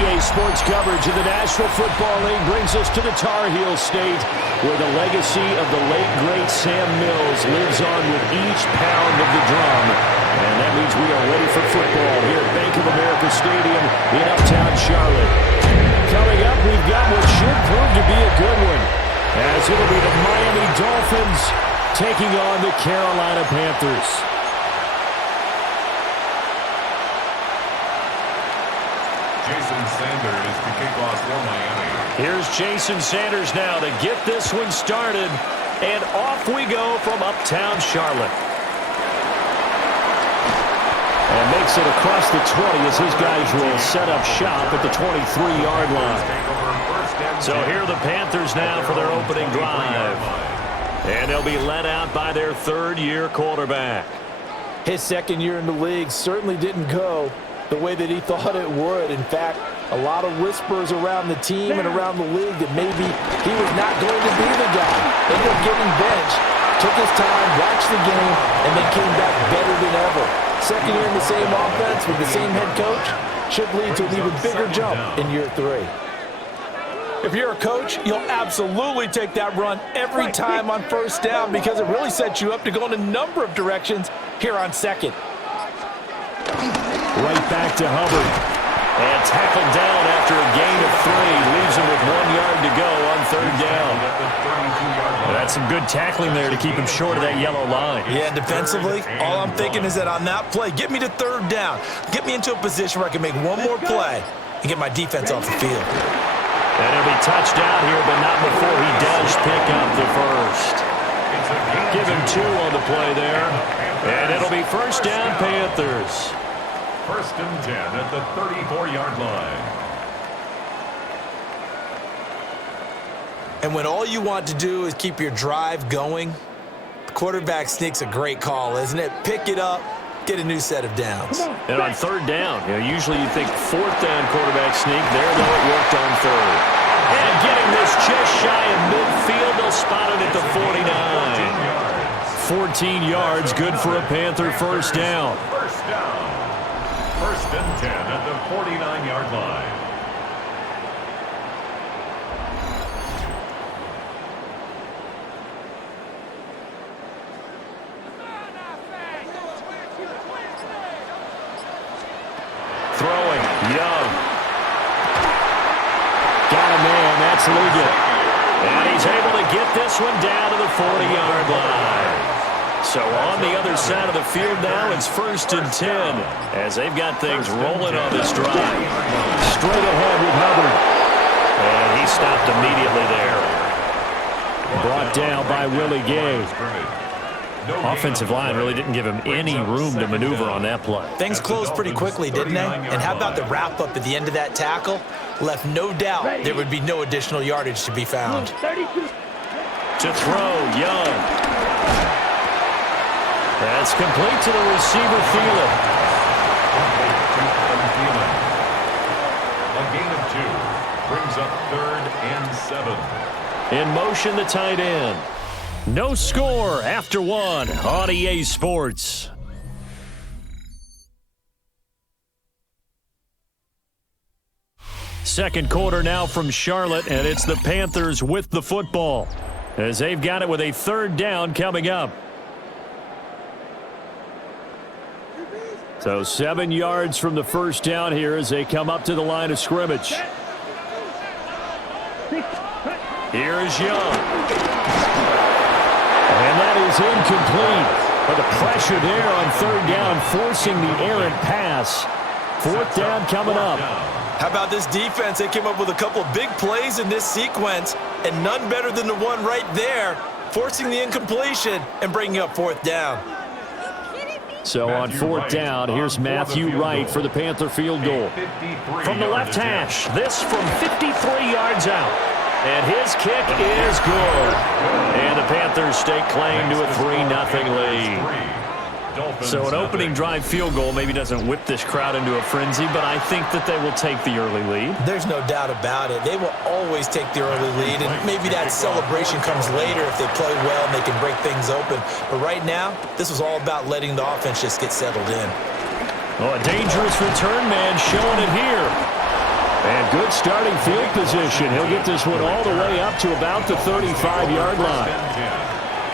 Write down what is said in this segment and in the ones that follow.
EA Sports coverage of the National Football League brings us to the Tar Heel State, where the legacy of the late, great Sam Mills lives on with each pound of the drum. And that means we are ready for football here at Bank of America Stadium in Uptown Charlotte. Coming up, we've got what should prove to be a good one, as it'll be the Miami Dolphins taking on the Carolina Panthers. Jason Sanders to kick off for Miami. Here's Jason Sanders now to get this one started. And off we go from Uptown Charlotte. And makes it across the 20 as his guys will set up shop at the 23-yard line. So here are the Panthers now for their opening drive. And they'll be led out by their third-year quarterback. His second year in the league certainly didn't go the way that he thought it would. In fact, a lot of whispers around the team and around the league that maybe he was not going to be the guy. Ended up getting benched, took his time, watched the game, and then came back better than ever. Second year in the same offense with the same head coach should lead to an even bigger jump in year 3. If you're a coach, you'll absolutely take that run every time on first down because it really sets you up to go in a number of directions here on second. Right back to Hubbard. And tackled down after a gain of 3. Leaves him with 1 yard to go on third down. That's some good tackling there to keep him short of that yellow line. Yeah, defensively, all I'm thinking is that on that play, get me to third down. Get me into a position where I can make one more play and get my defense off the field. And he'll be touched out here, but not before he does pick up the first. Give him 2 on the play there. And it'll be first down, Panthers. First and 10 at the 34-yard line. And when all you want to do is keep your drive going, the quarterback sneak's a great call, isn't it? Pick it up, get a new set of downs. And on third down, usually you think fourth down quarterback sneak. There, though, it worked on third. And getting this just shy of midfield, they'll spot it at the 49. 14 yards, good for a Panther first down. First down. First and 10 at the 49-yard line. Throwing, Young. Got a man, that's Liggett. And he's able to get this one down to the 40-yard line. So on the other side of the field now, it's first and 10 as they've got things rolling on this drive. Straight ahead with Hubbard. And he stopped immediately there. Brought down by Willie Gay. Offensive line really didn't give him any room to maneuver on that play. Things closed pretty quickly, didn't they? And how about the wrap-up at the end of that tackle? Left no doubt there would be no additional yardage to be found. To throw, Young. That's complete to the receiver, Thielen. A gain of 2 brings up third and 7. In motion, the tight end. No score after 1 on EA Sports. Second quarter now from Charlotte, and it's the Panthers with the football, as they've got it with a third down coming up. So 7 yards from the first down here as they come up to the line of scrimmage. Here is Young. And that is incomplete. But the pressure there on third down, forcing the errant pass. Fourth down coming up. How about this defense? They came up with a couple of big plays in this sequence, and none better than the one right there, forcing the incompletion and bringing up fourth down. So on fourth down, here's Matthew Wright for the Panther field goal. From the left hash, this from 53 yards out. And his kick is good. And the Panthers stake claim to a 3-0 lead. So an opening drive field goal maybe doesn't whip this crowd into a frenzy, but I think that they will take the early lead. There's no doubt about it. They will always take the early lead, and maybe that celebration comes later if they play well and they can break things open. But right now, this was all about letting the offense just get settled in. Oh, a dangerous return man showing it here. And good starting field position. He'll get this one all the way up to about the 35-yard line.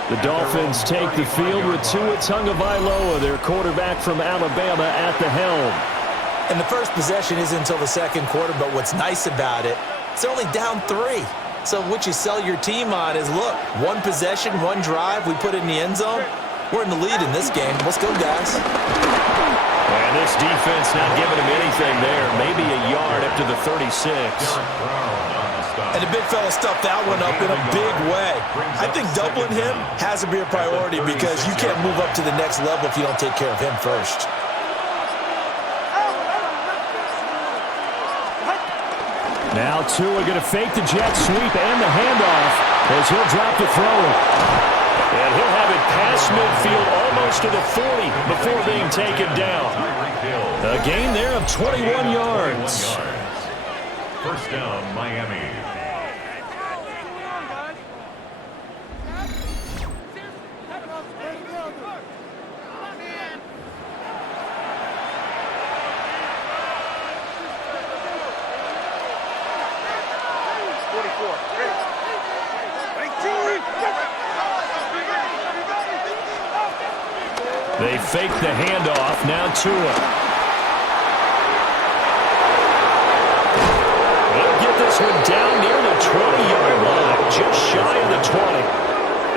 The Dolphins take the field with Tua Tagovailoa, their quarterback from Alabama, at the helm. And the first possession isn't until the second quarter, but what's nice about it, it's only down 3. So what you sell your team on is, look, one possession, one drive, we put it in the end zone. We're in the lead in this game. Let's go, guys. And this defense not giving him anything there. Maybe a yard up to the 36. And the big fella stuffed that one up in a big way. I think doubling him has to be a priority because you can't move up to the next level if you don't take care of him first. Now Tua going to fake the jet sweep and the handoff as he'll drop the throw. And he'll have it past midfield almost to the 40 before being taken down. A gain there of 21 yards. First down, Miami. They fake the handoff. Now Tua. They'll get this one down near the 20-yard line, just shy of the 20.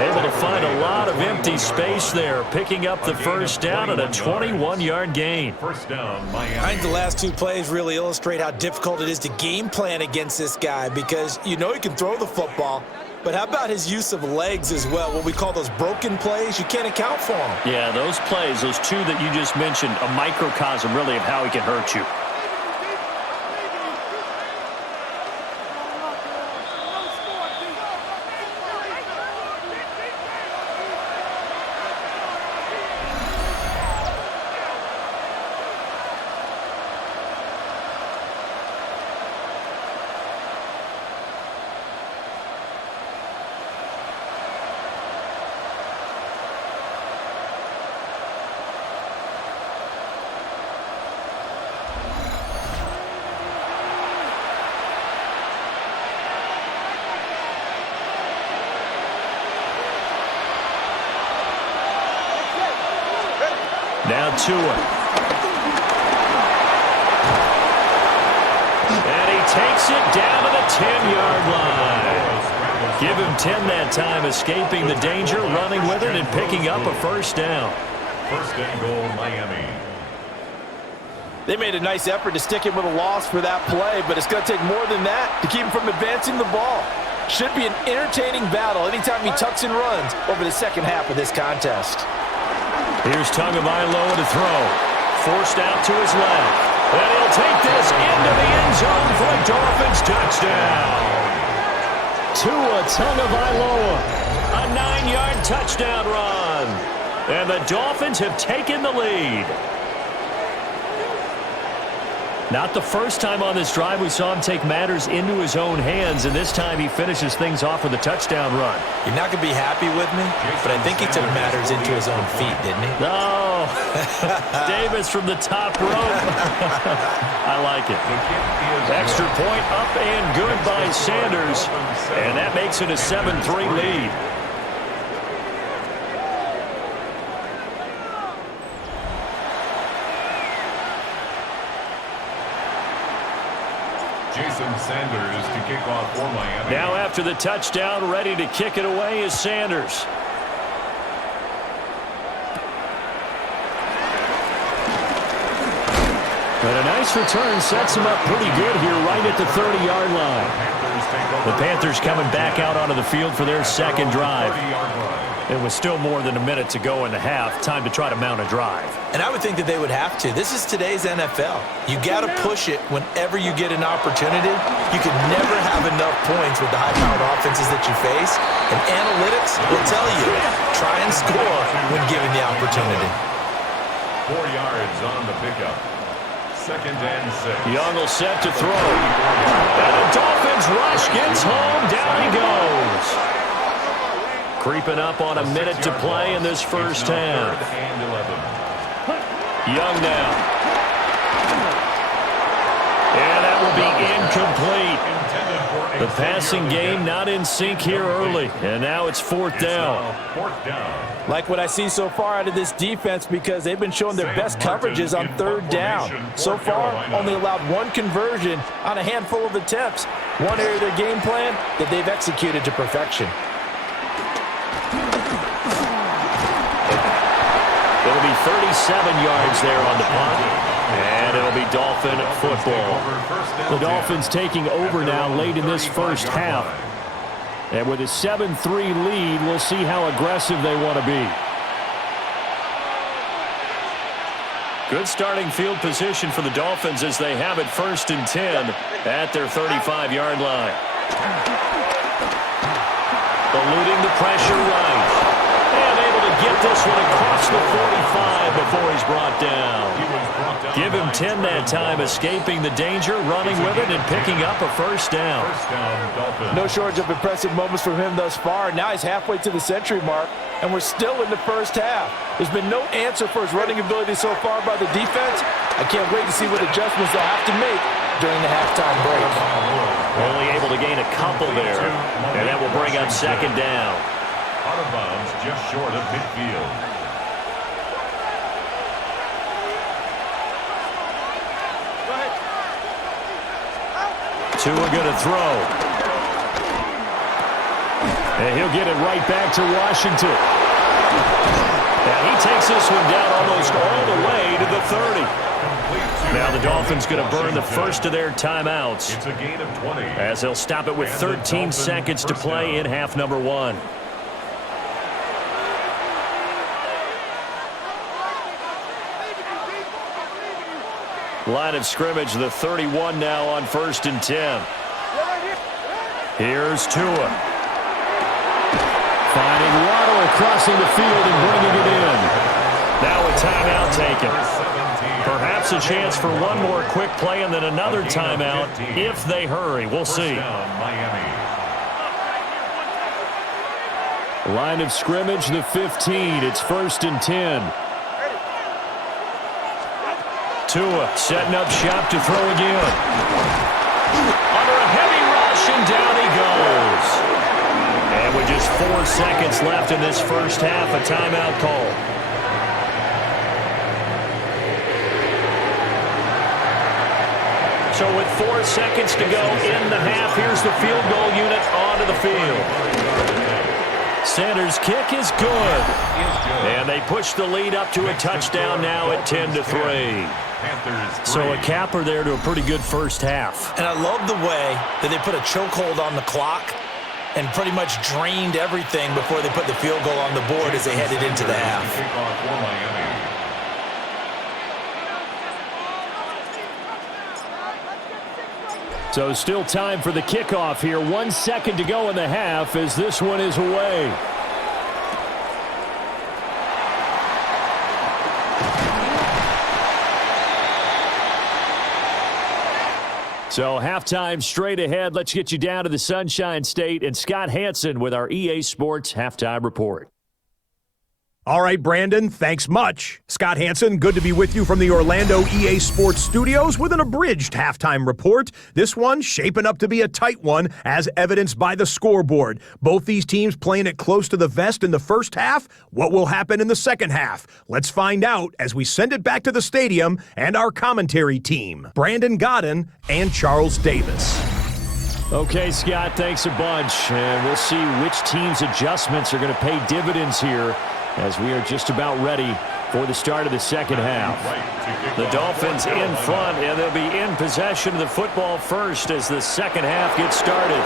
Able to find a lot of empty space there, picking up the first down and a 21-yard gain. First down, Miami. I think the last 2 plays really illustrate how difficult it is to game plan against this guy because you know he can throw the football. But how about his use of legs as well? What we call those broken plays, you can't account for them. Yeah, those plays, those 2 that you just mentioned, a microcosm really of how he can hurt you. Now Tua. And he takes it down to the 10-yard line. Give him 10 that time, escaping the danger, running with it, and picking up a first down. First and goal, Miami. They made a nice effort to stick him with a loss for that play, but it's going to take more than that to keep him from advancing the ball. Should be an entertaining battle anytime he tucks and runs over the second half of this contest. Here's Tagovailoa to throw. Forced out to his left. And he'll take this into the end zone for a Dolphins touchdown. Tua Tagovailoa, a 9-yard touchdown run. And the Dolphins have taken the lead. Not the first time on this drive we saw him take matters into his own hands, and this time he finishes things off with a touchdown run. You're not going to be happy with me, but I think he took matters into his own feet, didn't he? No. Davis from the top rope. I like it. Extra point up and good by Sanders, and that makes it a 7-3 lead. Sanders to kick off for Miami. Now after the touchdown, ready to kick it away is Sanders. But a nice return sets him up pretty good here right at the 30-yard line. The Panthers coming back out onto the field for their second drive. It was still more than a minute to go in the half. Time to try to mount a drive. And I would think that they would have to. This is today's NFL. You got to push it whenever you get an opportunity. You can never have enough points with the high-powered offenses that you face. And analytics will tell you, try and score when given the opportunity. 4 yards on the pickup. Second and 6. Young will set to throw. And the Dolphins rush gets home. Down he goes. Creeping up on a minute to play in this first half. Young now. And that will be incomplete. The passing game not in sync here early, and now it's fourth down. Like what I see so far out of this defense, because they've been showing their best coverages on third down. So far, only allowed one conversion on a handful of attempts. One area of their game plan that they've executed to perfection. It'll be 37 yards there on the punt, and it'll be Dolphin football. The Dolphins taking over now late in this first half. And with a 7-3 lead, we'll see how aggressive they want to be. Good starting field position for the Dolphins as they have it 1st and 10 at their 35-yard line. Eluding the pressure right. And able to get this one across the 45 before he's brought down. Give him 10 that time, escaping the danger, running with it, and picking up a first down. No shortage of impressive moments from him thus far. Now he's halfway to the century mark, and we're still in the first half. There's been no answer for his running ability so far by the defense. I can't wait to see what adjustments they'll have to make during the halftime break. Only able to gain a couple there, and that will bring up second down. Out of bounds, just short of midfield. Tua going to throw. And he'll get it right back to Washington. And he takes this one down almost all the way to the 30. Now the Dolphins going to burn the first of their timeouts, It's a gain of 20. as they'll stop it with 13 seconds to play in half number 1. Line of scrimmage, the 31 now on 1st and 10. Here's Tua. Finding Waddle crossing the field and bringing it in. Now a timeout taken. Perhaps a chance for one more quick play and then another timeout if they hurry. We'll see. Line of scrimmage, the 15. It's 1st and 10. Tua setting up shop to throw again. Under a heavy rush, and down he goes. And with just 4 seconds left in this first half, a timeout call. So with 4 seconds to go in the half, here's the field goal unit onto the field. Sanders' kick is good. And they push the lead up to a touchdown now at 10-3. So a capper there to a pretty good first half. And I love the way that they put a chokehold on the clock and pretty much drained everything before they put the field goal on the board as they headed into the half. So still time for the kickoff here. 1 second to go in the half as this one is away. So halftime straight ahead. Let's get you down to the Sunshine State and Scott Hanson with our EA Sports Halftime Report. All right, Brandon, thanks much. Scott Hanson, good to be with you from the Orlando EA Sports Studios with an abridged halftime report. This one shaping up to be a tight one, as evidenced by the scoreboard. Both these teams playing it close to the vest in the first half. What will happen in the second half? Let's find out as we send it back to the stadium and our commentary team, Brandon Godden and Charles Davis. Okay, Scott, thanks a bunch. And we'll see which team's adjustments are going to pay dividends here, as we are just about ready for the start of the second half. The Dolphins in front, and they'll be in possession of the football first as the second half gets started.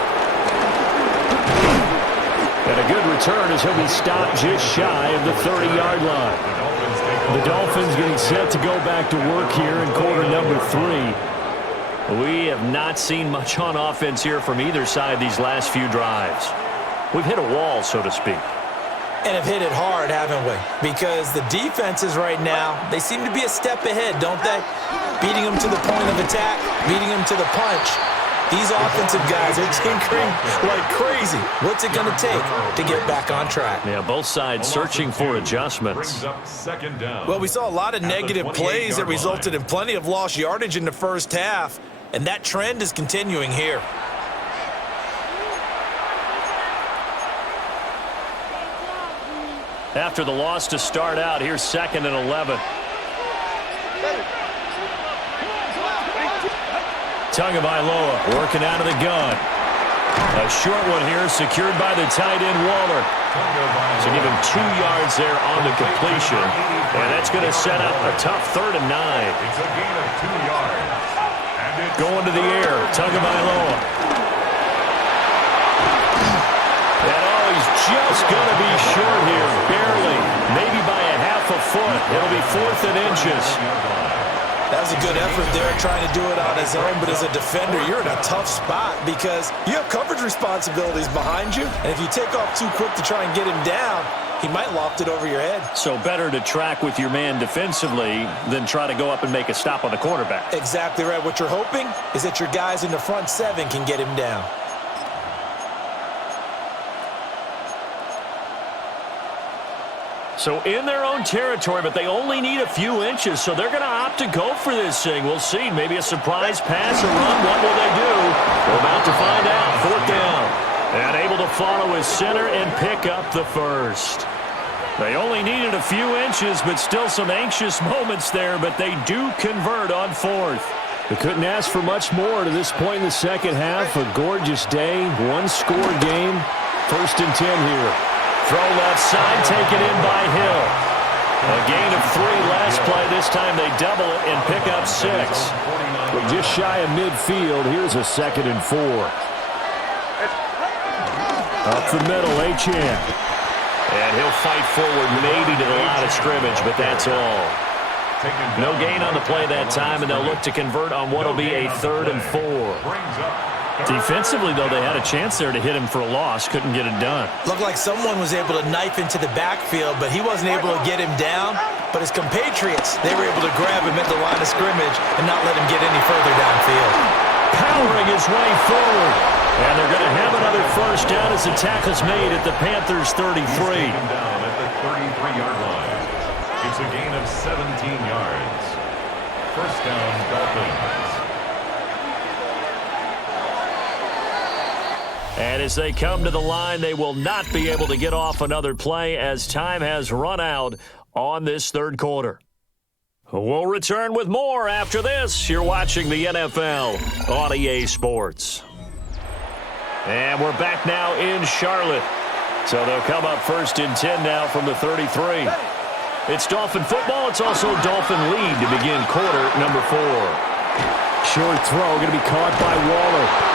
And a good return as he'll be stopped just shy of the 30-yard line. The Dolphins getting set to go back to work here in quarter number 3. We have not seen much on offense here from either side these last few drives. We've hit a wall, so to speak. And have hit it hard, haven't we? Because the defenses right now, they seem to be a step ahead, don't they? Beating them to the point of attack, beating them to the punch. These offensive guys are tinkering like crazy. What's it going to take to get back on track? Yeah, both sides searching for adjustments. Well, we saw a lot of negative plays that resulted in plenty of lost yardage in the first half. and that trend is continuing here. After the loss to start out, here's 2nd and 11. Tagovailoa working out of the gun. A short one here secured by the tight end Waller. So give him 2 yards there on the completion. And that's going to set up a tough 3rd and 9. It's a gain of 2 yards. Going to the air, Tagovailoa. And he's just going to be short here, barely. Maybe by a half a foot. It'll be 4th and inches. That was a good effort there trying to do it on his own, but as a defender, you're in a tough spot because you have coverage responsibilities behind you, and if you take off too quick to try and get him down, he might loft it over your head. So better to track with your man defensively than try to go up and make a stop on the quarterback. Exactly right. What you're hoping is that your guys in the front 7 can get him down. So in their own territory, but they only need a few inches, so they're going to opt to go for this thing. We'll see. Maybe a surprise pass or run. What will they do? We're about to find out. 4th down. And able to follow his center and pick up the first. They only needed a few inches, but still some anxious moments there, but they do convert on 4th. They couldn't ask for much more to this point in the second half. A gorgeous day, one-score game. 1st and 10 here. Throw left side, taken in by Hill. A gain of 3 last play. This time they double it and pick up 6. We're just shy of midfield. Here's a 2nd and 4. Up the middle, chant. And he'll fight forward maybe to the line of scrimmage, but that's all. No gain on the play that time, and they'll look to convert on what will be a 3rd and 4. Defensively, though, they had a chance there to hit him for a loss. Couldn't get it done. Looked like someone was able to knife into the backfield, but he wasn't able to get him down. But his compatriots, they were able to grab him at the line of scrimmage and not let him get any further downfield. Powering his way forward. And they're going to have another 1st down as the tackle's made at the Panthers' 33. He's taken down at the 33-yard line. It's a gain of 17 yards. 1st down, Dolphins. And as they come to the line, they will not be able to get off another play as time has run out on this 3rd quarter. We'll return with more after this. You're watching the NFL on EA Sports. And we're back now in Charlotte. So they'll come up 1st and 10 now from the 33. It's Dolphin football. It's also Dolphin lead to begin quarter number 4. Short throw, going to be caught by Waller.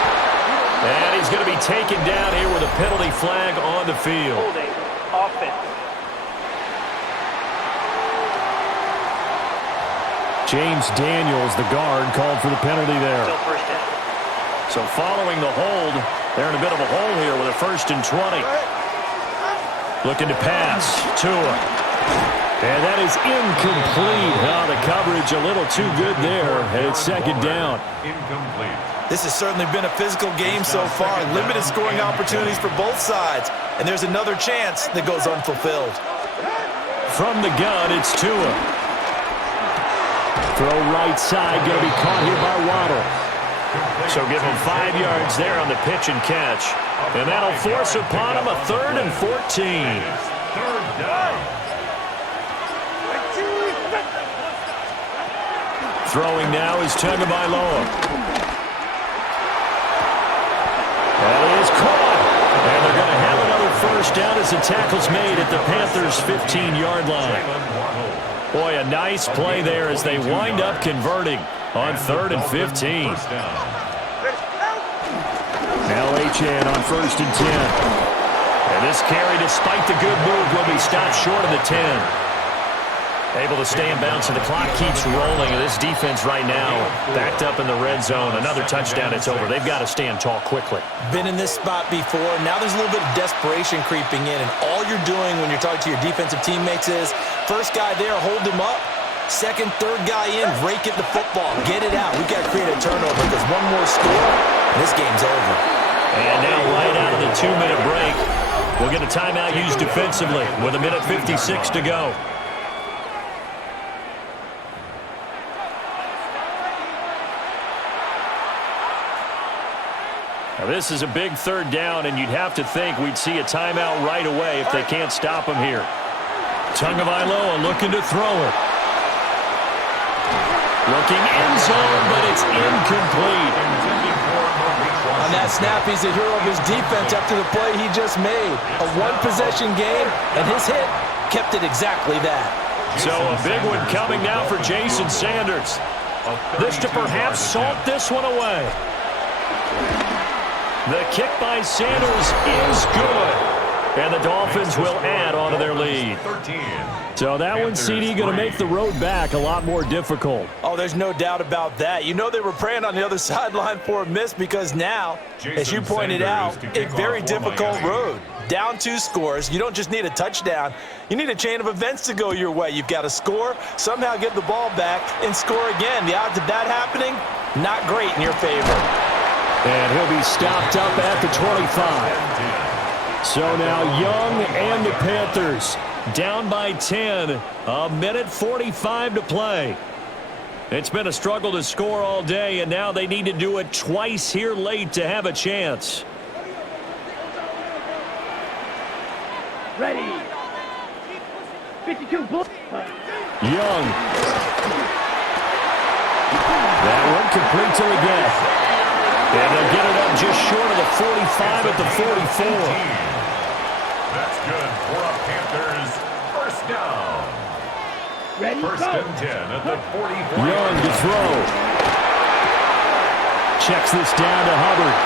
And he's going to be taken down here with a penalty flag on the field. Holding. Offense. James Daniels, the guard, called for the penalty there. Still 1st down. So following the hold, they're in a bit of a hole here with a 1st and 20. Looking to pass. Tua. And that is incomplete. The coverage a little too good there. And it's 2nd down. Incomplete. This has certainly been a physical game so far. Limited scoring opportunities for both sides. And there's another chance that goes unfulfilled. From the gun, it's Tua. Throw right side, going to be caught here by Waddle. So give him 5 yards there on the pitch and catch. And that'll force upon him a 3rd and 14. 3rd down. Throwing now is Tagovailoa. That is caught. And they're going to have another 1st down as the tackle's made at the Panthers' 15-yard line. Boy, a nice play there as they wind up converting on 3rd and 15. Now chant on 1st and 10. And this carry, despite the good move, will be stopped short of the 10. Able to stay in bounds, and the clock keeps rolling. And this defense right now backed up in the red zone. Another touchdown, it's over. They've got to stand tall quickly. Been in this spot before. Now there's a little bit of desperation creeping in, and all you're doing when you're talking to your defensive teammates is, first guy there, hold him up. Second, third guy in, rake at the football. Get it out. We've got to create a turnover because one more score, and this game's over. And now right out of the 2-minute break, we'll get a timeout used defensively with 1:56 to go. Now, this is a big third down, and you'd have to think we'd see a timeout right away if they can't stop him here. Tagovailoa looking to throw it. Looking end zone, but it's incomplete. On that snap, he's a hero of his defense after the play he just made. A one-possession game, and his hit kept it exactly that. So a big one coming now for Jason Sanders. This to perhaps salt this one away. The kick by Sanders is good. And the Dolphins will add on to their lead. So that one, CD, going to make the road back a lot more difficult. Oh, there's no doubt about that. You know they were praying on the other sideline for a miss because now, as you pointed out, a very difficult road. Down 2 scores. You don't just need a touchdown. You need a chain of events to go your way. You've got to score, somehow get the ball back, and score again. The odds of that happening, not great in your favor. And he'll be stopped up at the 25. So now Young and the Panthers down by 10. A minute 45 to play. It's been a struggle to score all day, and now they need to do it twice here late to have a chance. Ready. 52 bullets. Young. That one complete till again. And they'll get it up just short of the 45 at the 44. That's good for a Panthers first down. Ready, First go. and 10 at the 44. Young to throw. Checks this down to Hubbard.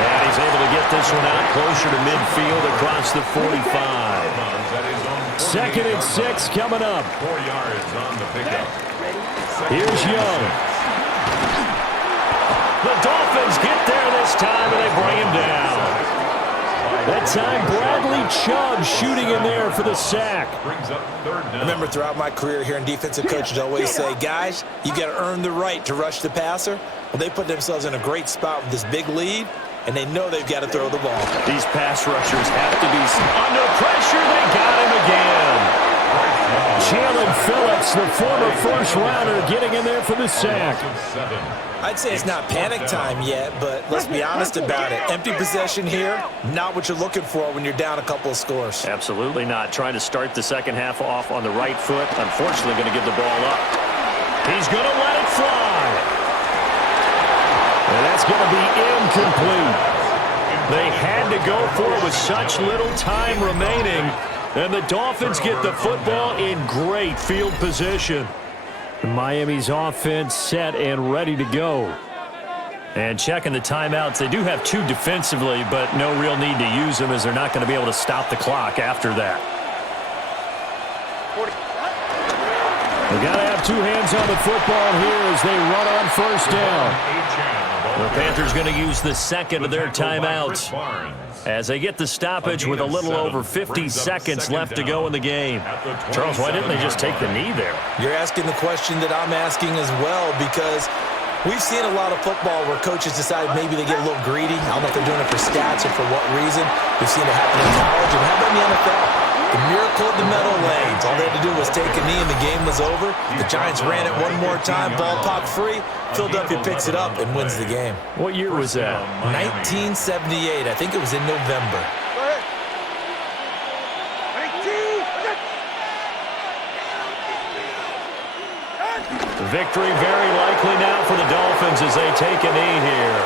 And he's able to get this one out closer to midfield across the 45. Second and 6 coming up. 4 yards on the pickup. Here's Young. The Dolphins get there this time, and they bring him down. That time, Bradley Chubb shooting in there for the sack. Brings up third down. I remember throughout my career hearing defensive coaches always say, guys, you got to earn the right to rush the passer. Well, they put themselves in a great spot with this big lead, and they know they've got to throw the ball. These pass rushers have to be under pressure. They got him again. Jalen Phillips, the former first-rounder, getting in there for the sack. I'd say it's not panic time yet, but let's be honest about it. Empty possession here, not what you're looking for when you're down a couple of scores. Absolutely not. Trying to start the second half off on the right foot. Unfortunately, going to give the ball up. He's going to let it fly. And that's going to be incomplete. They had to go for it with such little time remaining. And the Dolphins get the football in great field position. Miami's offense set and ready to go. And checking the timeouts, they do have 2 defensively, but no real need to use them as they're not going to be able to stop the clock after that. They got to have 2 hands on the football here as they run on first down. The Panthers going to use the second of their timeouts as they get the stoppage with a little over 50 seconds left to go in the game. Charles, why didn't they just take the knee there? You're asking the question that I'm asking as well, because we've seen a lot of football where coaches decide maybe they get a little greedy. I don't know if they're doing it for stats or for what reason. We've seen it happen in college, and how about in the NFL? The miracle of the meadow lanes. All they had to do was take a knee and the game was over. The Giants ran it one more time, ball popped free. Philadelphia picks it up and wins the game. What year was that? 1978. I think it was in November. Victory very likely now for the Dolphins as they take a knee here.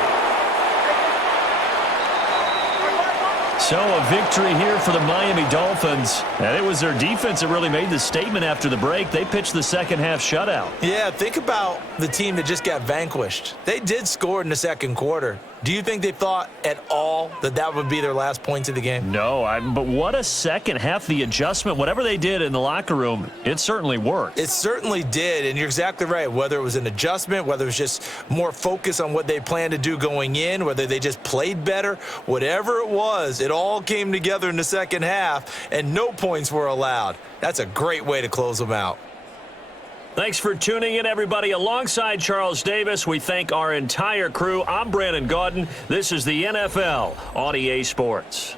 So a victory here for the Miami Dolphins. And it was their defense that really made the statement after the break. They pitched the second half shutout. Yeah, think about the team that just got vanquished. They did score in the second quarter. Do you think they thought at all that that would be their last points of the game? No, but what a second half. The adjustment, whatever they did in the locker room, it certainly worked. It certainly did, and you're exactly right. Whether it was an adjustment, whether it was just more focus on what they planned to do going in, whether they just played better, whatever it was, it all came together in the second half, and no points were allowed. That's a great way to close them out. Thanks for tuning in, everybody. Alongside Charles Davis, we thank our entire crew. I'm Brandon Gaudin. This is the NFL on EA Sports.